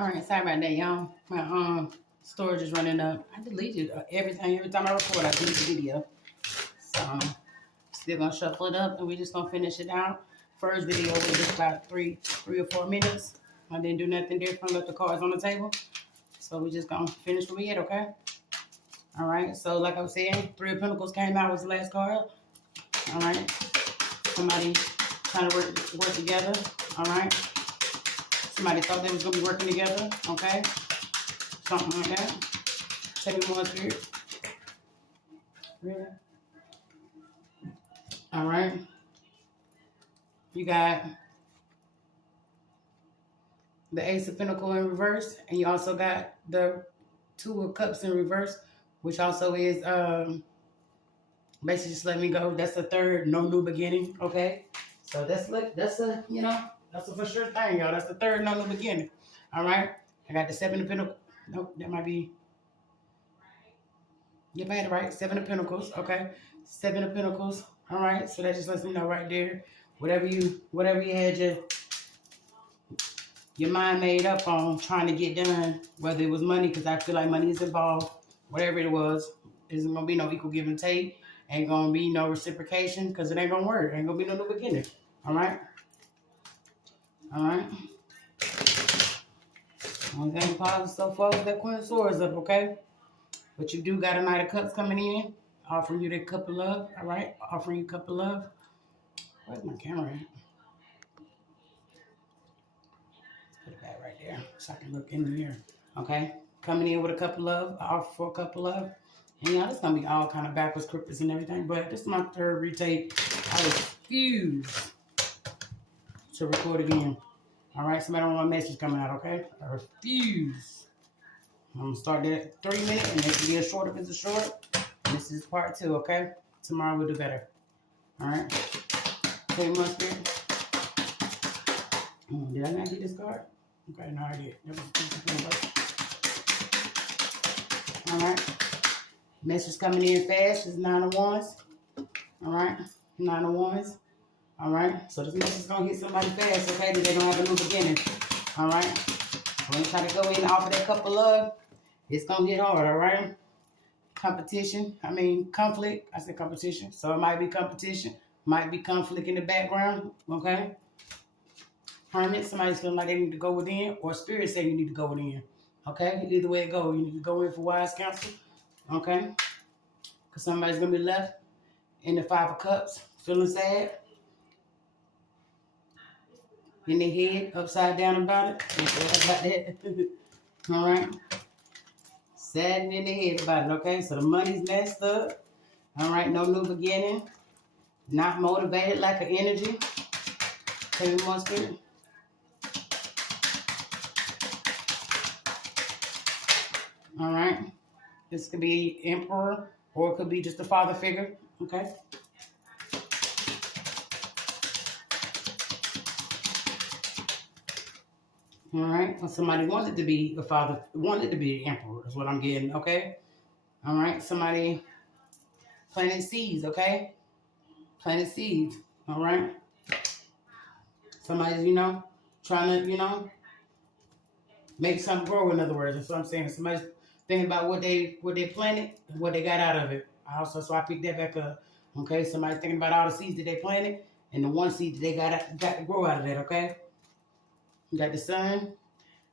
All right, sorry about that, y'all. My storage is running up. I deleted everything. Every time I record, I delete the video. So still gonna shuffle it up, and we're just gonna finish it out. First video was just about three or 4 minutes. I didn't do nothing different. Left the cards on the table. So we're just gonna finish what we had, okay? All right. So like I was saying, 3 of Pentacles came out was the last card. All right. Somebody trying to work together. All right. Somebody thought they was gonna be working together. Okay. Something like that. Tell me more, Spirit. Really? All right. You got the Ace of Pentacles in reverse, and you also got the 2 of Cups in reverse, which also is basically just let me go. That's the 3rd, no new beginning. Okay, so that's a that's a for sure thing, y'all. That's the 3rd, no new beginning. All right, I got the 7 of Pentacles. Nope, that might be. You made it right. 7 of Pentacles. Okay, 7 of Pentacles. All right, so that just lets me know right there. Whatever you had your mind made up on trying to get done, whether it was money, because I feel like money is involved, whatever it was, isn't going to be no equal give and take. Ain't going to be no reciprocation because it ain't going to work. Ain't going to be no new beginning. All right? All right? Only thing positive so far is that Queen of Swords up, okay? But you do got a Knight of Cups coming in, offering you that cup of love, all right? Offering you a cup of love. Where's my camera at? Put it back right there so I can look in the mirror. Okay, coming in with a cup of love, offer for a cup of love. And y'all, it's gonna be all kind of backwards, cryptids and everything. But this is my 3rd retake. I refuse to record again. All right, somebody don't want a message coming out. Okay, I refuse. I'm gonna start that at 3 minutes, and it can be a short if it's a short. And this is part 2. Okay, tomorrow we'll do better. All right. Okay, my Spirit. Did I not get this card? Okay, no, I did. All right. Message coming in fast is 9 of Wands. All right. 9 of Wands. All right. So this message is going to hit somebody fast, okay? That they're going to have a new beginning. All right. When you try to go in and offer that cup of love, it's going to hit hard, all right? Conflict. I said competition. So it might be competition. Might be conflict in the background, okay? Hermit, somebody's feeling like they need to go within, or Spirit saying you need to go within. Okay? Either way it goes, you need to go in for wise counsel. Okay? Because somebody's going to be left in the 5 of Cups, feeling sad. In their head, upside down about it. About that. All right? Sad in their head about it, okay? So the money's messed up. All right? No new beginning. Not motivated like an energy. Tell me more, Spirit. All right. This could be Emperor, or it could be just a father figure. Okay. All right. Well, somebody wanted to be a father, wanted to be an emperor, is what I'm getting. Okay. All right. Somebody planted seeds. Okay. Planted seeds. All right. Somebody's, trying to, make something grow. In other words, that's what I'm saying. Somebody's thinking about what they planted and what they got out of it. So I picked that back up. Okay, somebody's thinking about all the seeds that they planted and the one seed that they got to grow out of that. Okay, you got the Sun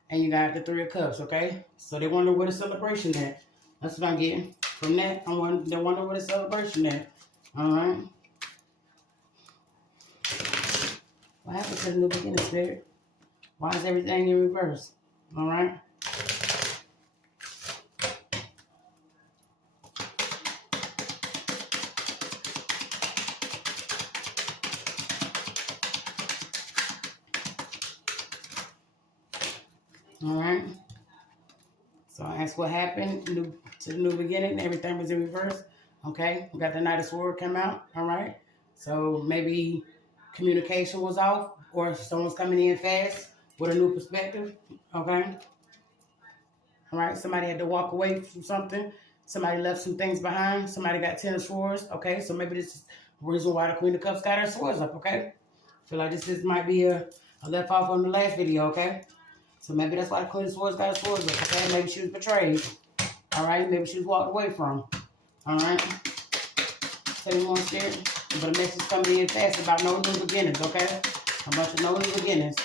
and you got the 3 of Cups. Okay, so they wonder where the celebration at. That's what I'm getting from that. They wonder where the celebration at. All right. What happened to the new beginning, Spirit? Why is everything in reverse? All right. All right. So I asked what happened to the new beginning. Everything was in reverse. Okay. We got the Knight of Swords come out. All right. So maybe communication was off, or someone's coming in fast with a new perspective. Okay. All right. Somebody had to walk away from something. Somebody left some things behind. Somebody got 10 of Swords. Okay. So maybe this is the reason why the Queen of Cups got her swords up. Okay. I feel like this might be a left off on the last video. Okay. So maybe that's why the Queen of Swords got a swords up, okay? Maybe she was betrayed. All right? Maybe she was walked away from. All right? Tell me more, Spirit. But a message coming in fast about no new beginnings, okay? A bunch of no new beginnings.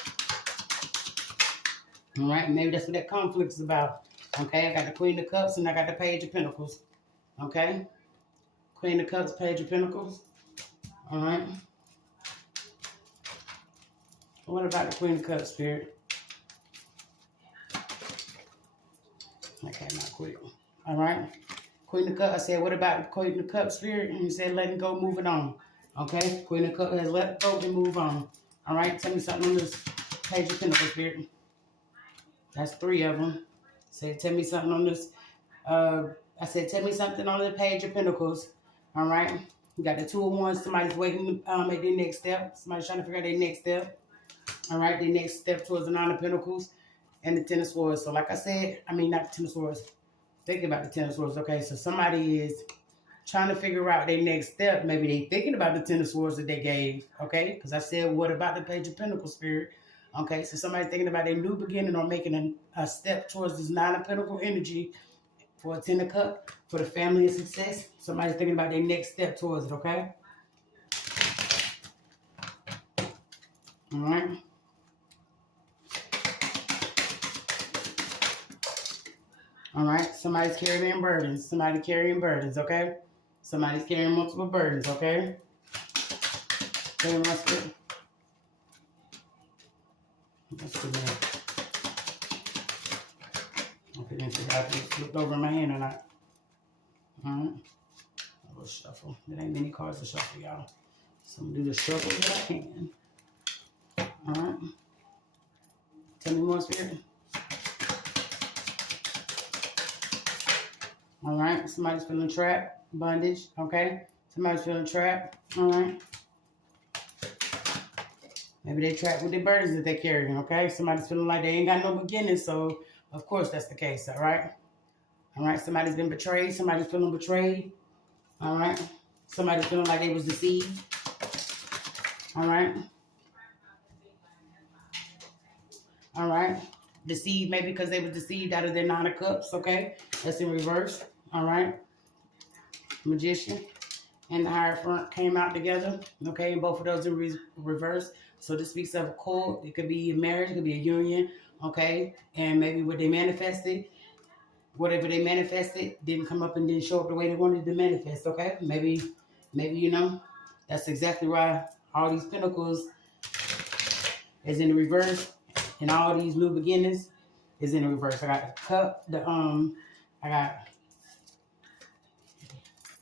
All right? Maybe that's what that conflict is about. Okay? I got the Queen of Cups and I got the Page of Pentacles. Okay? Queen of Cups, Page of Pentacles. All right? What about the Queen of Cups, Spirit? Okay, not quick. All right? Queen of Cups, I said, what about the Queen of Cups, Spirit? And you said, letting go, moving on. Okay? Queen of Cups has let go and move on. All right? Tell me something on this Page of Pentacles, Spirit. That's 3 of them. Say, tell me something on this. I said, tell me something on the Page of Pentacles. All right? You got the 2 of Wands. Somebody's waiting at their next step. Somebody's trying to figure out their next step. All right? Their next step towards the 9 of Pentacles and the 10 of Swords. So like I said, I mean, not the 10 of Swords. Think about the 10 of Swords. Okay, so somebody is trying to figure out their next step. Maybe they thinking about the 10 of Swords that they gave. Okay? Because I said, what about the Page of Pentacles, Spirit? Okay, so somebody thinking about a new beginning or making a step towards this 9 of Pentacle energy for a 10 of Cup, for the family and success. Somebody's thinking about their next step towards it, okay? All right. All right, somebody's carrying burdens. Somebody carrying burdens, okay? Somebody's carrying multiple burdens, okay? Let's see that. Okay, then see if it flipped over in my hand or not. All right. A little shuffle. There ain't many cards to shuffle, y'all. So I'm gonna do the shuffle that I can. All right. Tell me more, Spirit. All right. Somebody's feeling trapped, bondage. Okay. Somebody's feeling trapped. All right. Maybe they trapped with the burdens that they're carrying. Okay. Somebody's feeling like they ain't got no beginning. So of course that's the case. All right. All right. Somebody's been betrayed. Somebody's feeling betrayed. All right. Somebody's feeling like they was deceived. All right. All right. Deceived maybe because they were deceived out of their 9 of Cups. Okay. That's in reverse. All right. Magician and the Hierophant came out together. Okay. And both of those in reverse. So this speaks of a cord. It could be a marriage. It could be a union. Okay. And maybe what they manifested, whatever they manifested, didn't come up and didn't show up the way they wanted to manifest. Okay. Maybe, you know, that's exactly why all these pentacles is in the reverse. And all these new beginnings is in the reverse. I got the cup, I got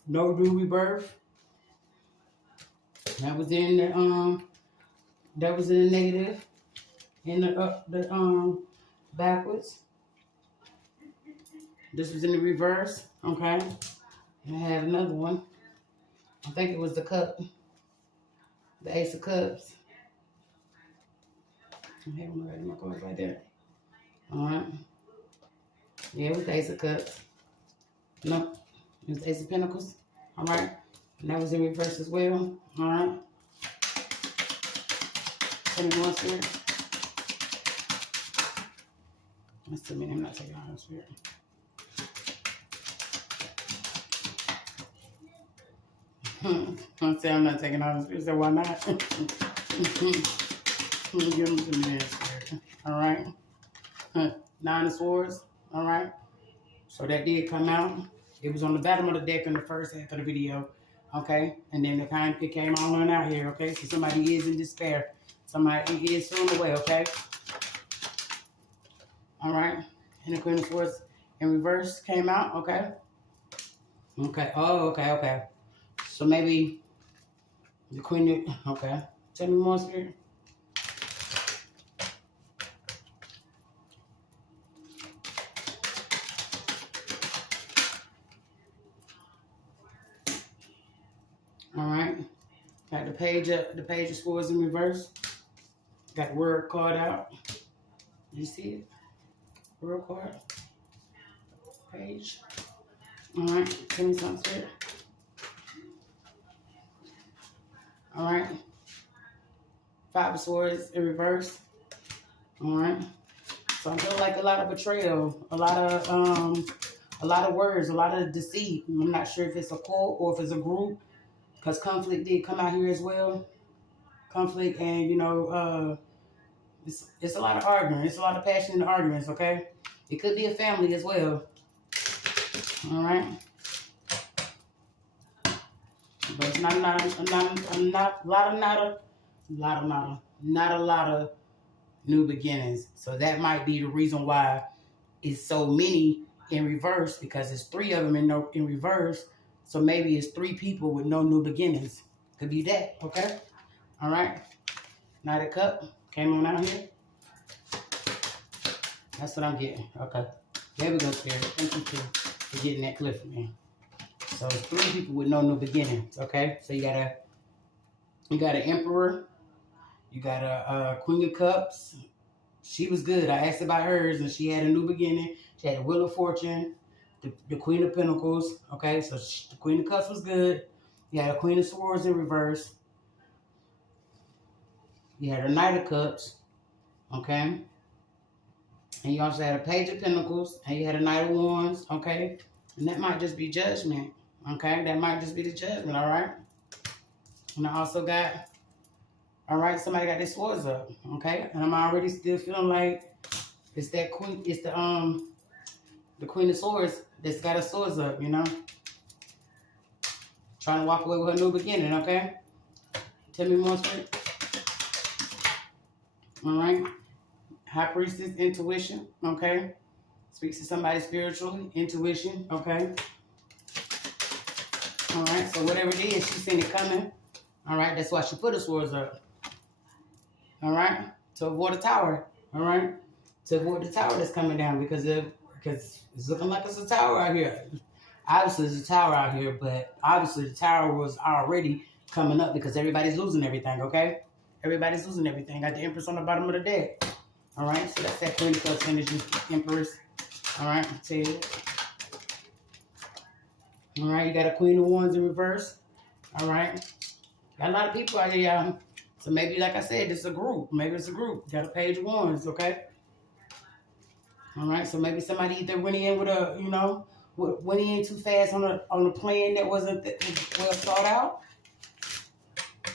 no new rebirth. That was in the negative. In the backwards. This was in the reverse. Okay. And I had another one. I think it was the cup. The Ace of Cups. I have them writing my cards like that. Alright. Yeah, it was the Ace of Cups. No, it was the Ace of Pentacles. Alright. And that was in reverse as well. Alright. Tell me more, Spirit. That's too many. I'm not taking all the Spirit. I'm saying I'm not taking all the Spirit, so why not? Give them to me there, Spirit. Alright. 9 of Swords. Alright. So that did come out. It was on the bottom of the deck in the first half of the video. Okay. And then it came on out here. Okay. So somebody is in despair. Somebody is thrown away. Okay. Alright. And the Queen of Swords in reverse came out. Okay. Okay. Oh, okay. So maybe the Queen of, okay. Tell me more, Spirit. All right, got the page of Swords in reverse. Got the Word card out. You see it? Word card. Page. All right, tell me something, Spirit. All right, 5 of Swords in reverse. All right, So I feel like a lot of betrayal, a lot of words, a lot of deceit. I'm not sure if it's a cult or if it's a group, because conflict did come out here as well. Conflict and it's a lot of arguing. It's a lot of passionate arguments. Okay, it could be a family as well. All right, but it's not a lot of new beginnings. So that might be the reason why it's so many in reverse, because it's 3 of them in reverse. So maybe it's 3 people with no new beginnings. Could be that. Okay. All right. Knight of Cup came on out here. That's what I'm getting. Okay. There we go, Spirit. Thank you for getting that clear for me. So it's 3 people with no new beginnings. Okay. So you got an Emperor. You got a Queen of Cups. She was good. I asked about hers, and she had a new beginning. She had a Wheel of Fortune, the Queen of Pentacles. Okay, so the Queen of Cups was good. You had a Queen of Swords in reverse. You had a Knight of Cups. Okay. And you also had a Page of Pentacles, and you had a Knight of Wands. Okay. And that might just be judgment. Okay, that might just be the judgment. All right. And I also got. All right, somebody got their swords up, okay? And I'm already still feeling like it's that queen, it's the Queen of Swords that's got her swords up, Trying to walk away with her new beginning, okay? Tell me more, Spirit. All right. High Priestess, intuition, okay? Speaks to somebody spiritually, intuition, okay? All right, so whatever it is, she's seen it coming. All right, that's why she put her swords up. All right, to avoid the tower. All right, to avoid the tower that's coming down, because it's looking like it's a tower out here. Obviously, there's a tower out here, but obviously the tower was already coming up because everybody's losing everything. Okay, everybody's losing everything. Got the Empress on the bottom of the deck. All right, so that's that Queen of Cups energy, Empress. All right, tell you. All right, you got a Queen of Wands in reverse. All right, got a lot of people out here, y'all. So maybe, like I said, it's a group. Maybe it's a group. Got a Page of Wands, okay? All right, so maybe somebody either went in with went in too fast on a plan that wasn't well thought out.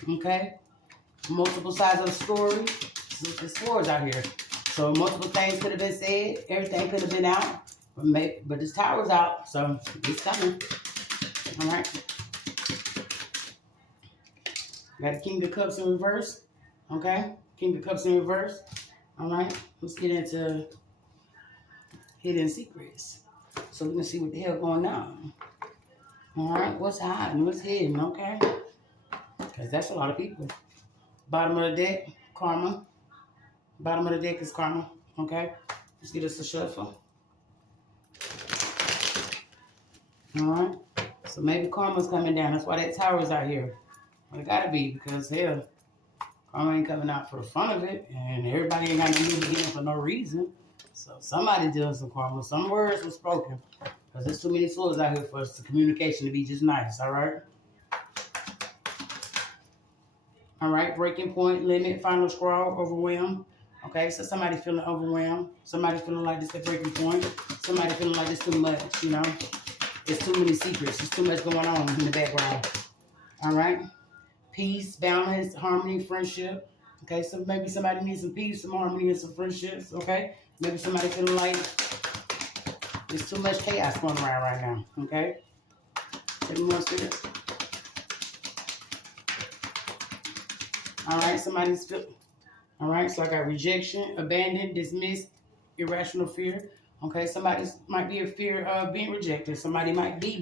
Okay? Multiple sides of the story. The swords out here. So multiple things could have been said. Everything could have been out. But this tower's out, so it's coming. All right? Got a King of Cups in reverse. Okay? King of Cups in reverse. All right? Let's get into hidden secrets. So we can see what the hell going on. All right? What's hiding? What's hidden? Okay? Because that's a lot of people. Bottom of the deck, karma. Bottom of the deck is karma. Okay? Let's get us a shuffle. All right? So maybe karma's coming down. That's why that tower's out here. Well, it gotta be, because hell, karma ain't coming out for the fun of it, and everybody ain't got no new beginning for no reason. So somebody dealing some karma. Some words were spoken, because there's too many swords out here for us to communication to be just nice. All right. All right. Breaking point, limit, final straw, overwhelmed. Okay. So somebody feeling overwhelmed. Somebody feeling like this is a breaking point. Somebody feeling like this too much. There's too many secrets. There's too much going on in the background. All right. Peace, balance, harmony, friendship. Okay, so maybe somebody needs some peace, some harmony, and some friendships. Okay, maybe somebody feeling like there's too much chaos going around right now. Okay, everyone see it. All right, somebody's feeling. All right, so I got rejection, abandoned, dismissed, irrational fear. Okay, somebody might be a fear of being rejected. Somebody might be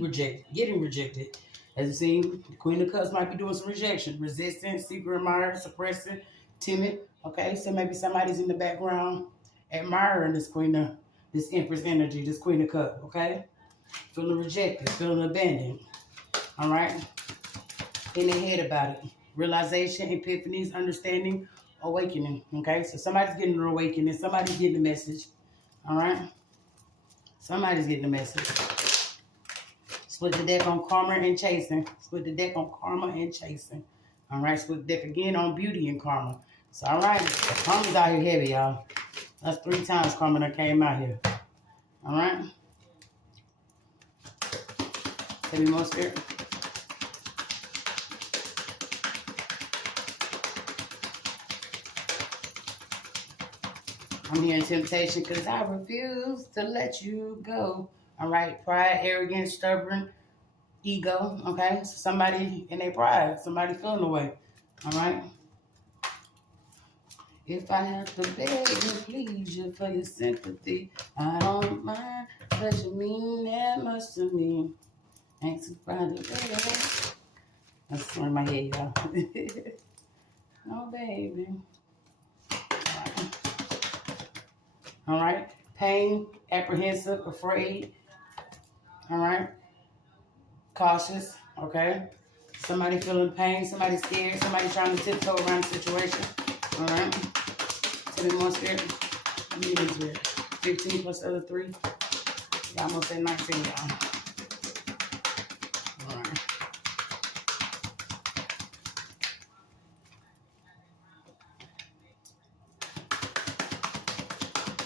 getting rejected. As you see, the Queen of Cups might be doing some rejection, resistance, secret admirer, suppressing, timid. Okay, so maybe somebody's in the background admiring this Empress energy, this Queen of Cups. Okay, feeling rejected, feeling abandoned. All right, in their head about it. Realization, epiphanies, understanding, awakening. Okay, so somebody's getting an awakening. Somebody's getting a message. All right, somebody's getting a message. Split the deck on karma and chasing. Split the deck on karma and chasing. All right, split the deck again on beauty and karma. So, all right, karma's out here heavy, y'all. That's 3 times karma that came out here. All right. Tell me more, Spirit. I'm hearing temptation because I refuse to let you go. All right. Pride, arrogance, stubborn, ego. Okay. So somebody in their pride, somebody feeling the way. All right. If I have to beg and please you for your sympathy, I don't mind, cause you mean that much to me. Ain't surprised to that. That's in my head, y'all. No, baby. All right. Pain, apprehensive, afraid. All right. Cautious. Okay. Somebody feeling pain, somebody scared, somebody trying to tiptoe around the situation. All right. Tell me more, Spirit. You need Spirit. 15 plus the other 3. Yeah, I'm gonna say 19, y'all. All right.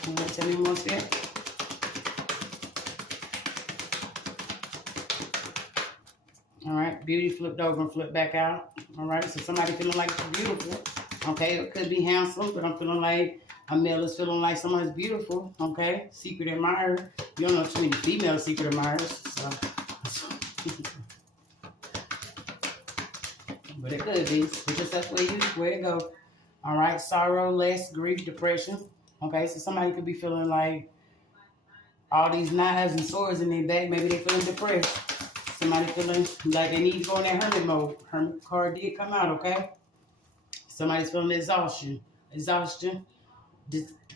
All right, tell me more, Spirit. All right, beauty flipped over and flipped back out. All right, so somebody feeling like beautiful. Okay, it could be handsome, but I'm feeling like a male is feeling like someone's beautiful. Okay, secret admirer. You don't know too many female secret admirers, so. But it could be. Put yourself where it go. All right, sorrow, less, grief, depression. Okay, so somebody could be feeling like all these knives and swords in their back. Maybe they're feeling depressed. Somebody feeling like they need to go in that hermit mode. Hermit card did come out, okay? Somebody's feeling exhaustion,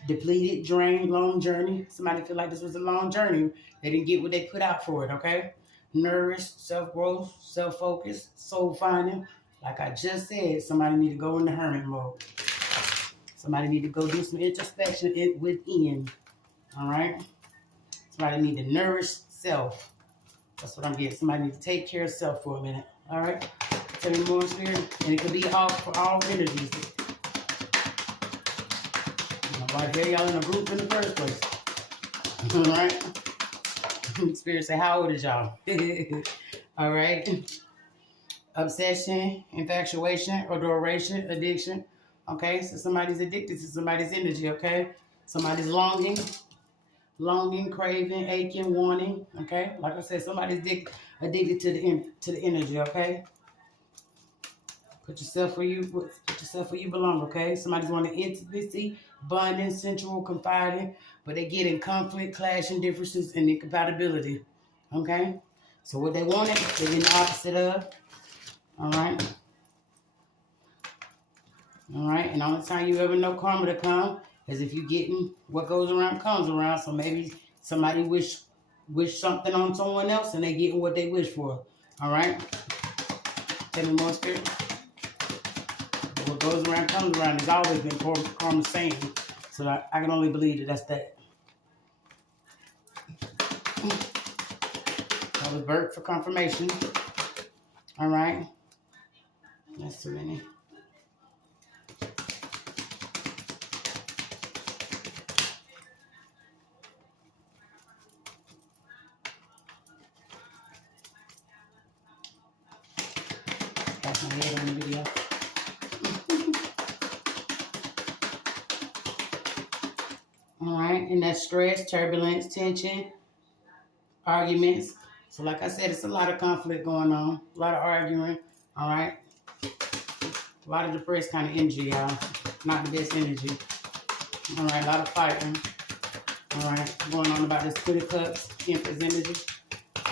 depleted, drained, long journey. Somebody feel like this was a long journey. They didn't get what they put out for it, okay? Nourished, self-growth, self-focus, soul finding. Like I just said, somebody need to go in the hermit mode. Somebody need to go do some introspection within, all right? Somebody need to nourish self. That's what I'm getting. Somebody need to take care of self for a minute. All right? Tell me more, Spirit. And it could be all for all energies. Why the hell y'all in a group in the first place? All right? Spirit say, how old is y'all? All right? Obsession, infatuation, adoration, addiction. Okay? So somebody's addicted to somebody's energy, okay? Somebody's longing, craving, aching, wanting. Okay, like I said, somebody's addicted to the energy. Okay, put yourself where you belong. Okay, somebody's wanting intimacy, bonding, sensual, confiding, but they get in conflict, clashing, differences, and incompatibility. Okay, so what they wanted, they get the opposite of. All right. All right, and the only time you ever know karma to come is if you getting what goes around comes around. So maybe somebody wish something on someone else and they getting what they wish for. All right? Tell me more, Spirit. What goes around comes around. There's always been karma saying. So I can only believe that's that. That was birth for confirmation. All right? That's too many. That's my head on the video. All right, and that's stress, turbulence, tension, arguments. So like I said, it's a lot of conflict going on, a lot of arguing. All right, a lot of depressed kind of energy, y'all. Not the best energy. All right, a lot of fighting. All right, going on about this 20 cups, Empress energy.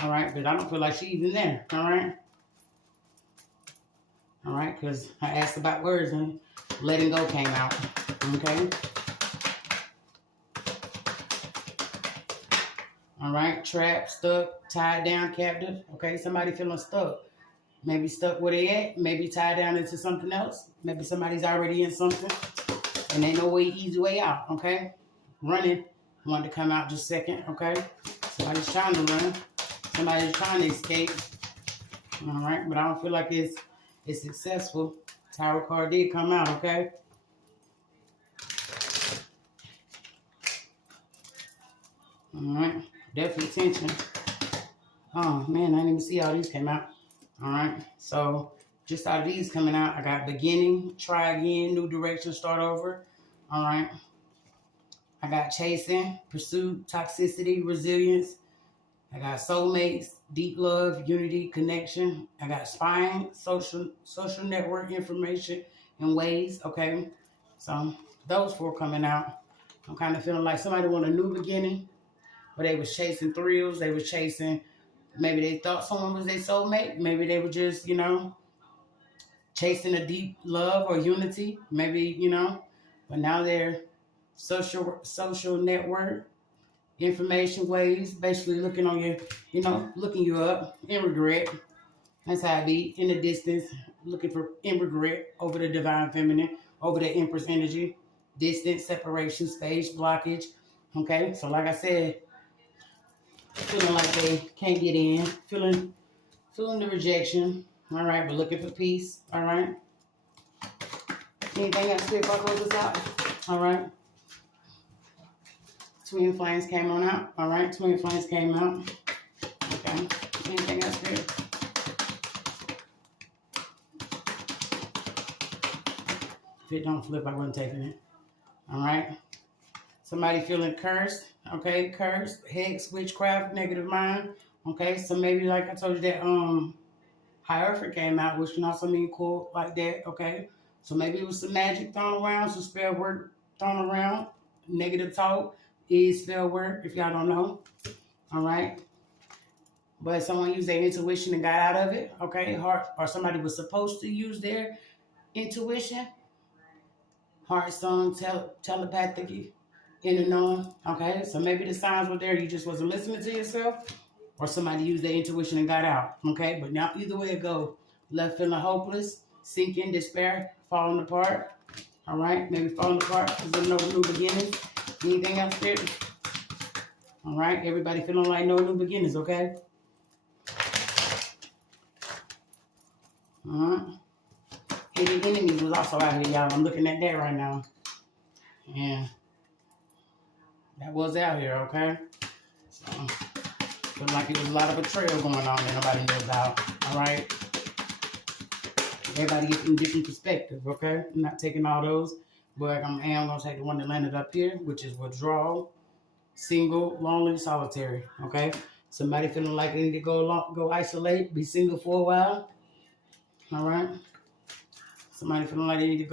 All right, but I don't feel like she's even there. All right. All right, because I asked about words and letting go came out. Okay. All right, trapped, stuck, tied down, captive. Okay, somebody feeling stuck. Maybe stuck where they at. Maybe tied down into something else. Maybe somebody's already in something and they no easy way out. Okay, running. Wanted to come out just a second. Okay, somebody's trying to run. Somebody's trying to escape. All right, but I don't feel like it's successful. Tower card did come out. Okay. All right. Definitely tension. Oh, man, I didn't even see how these came out. All right. So, just out of these coming out, I got beginning, try again, new direction, start over. All right. I got chasing, pursuit, toxicity, resilience. I got soulmates, deep love, unity, connection. I got spine, social network information and ways. Okay. So those four coming out. I'm kind of feeling like somebody want a new beginning, but they was chasing thrills. They was chasing, maybe they thought someone was their soulmate. Maybe they were just, chasing a deep love or unity. Maybe, but now they're social network, information ways, basically looking on your, looking you up in regret. That's how I be in the distance, looking for in regret over the divine feminine, over the empress energy, distance, separation, space, blockage. Okay, so like I said, feeling like they can't get in, feeling the rejection. All right, but looking for peace. All right. Anything else if I close this out? All right. Twin flames came on out. All right, twin flames came out. Okay. Anything else here? If it don't flip, I wasn't taking it. All right. Somebody feeling cursed. Okay, cursed, hex, witchcraft, negative mind. Okay, so maybe like I told you that Hierophant came out, which can also mean cool like that. Okay, so maybe it was some magic thrown around, some spell work thrown around. Negative talk is spell work, if y'all don't know. All right. But someone used their intuition and got out of it. Okay, or somebody was supposed to use their intuition. Heart, song, telepathic, inner knowing. Okay, so maybe the signs were there. You just wasn't listening to yourself, or somebody used their intuition and got out. Okay, but now either way it go, left feeling hopeless, sinking, despair, falling apart. All right, maybe falling apart is a no new beginnings. Anything else there? All right, everybody feeling like no new beginnings. Okay. All right. Hidden enemies was also out here, y'all. I'm looking at that right now. Yeah. That was out here, okay? So, feel like it was a lot of betrayal going on that nobody knows about, all right? Everybody getting different perspective, okay? I'm not taking all those, but I am going to take the one that landed up here, which is withdrawal, single, lonely, solitary, okay? Somebody feeling like they need to go isolate, be single for a while, all right? Somebody feeling like they need to go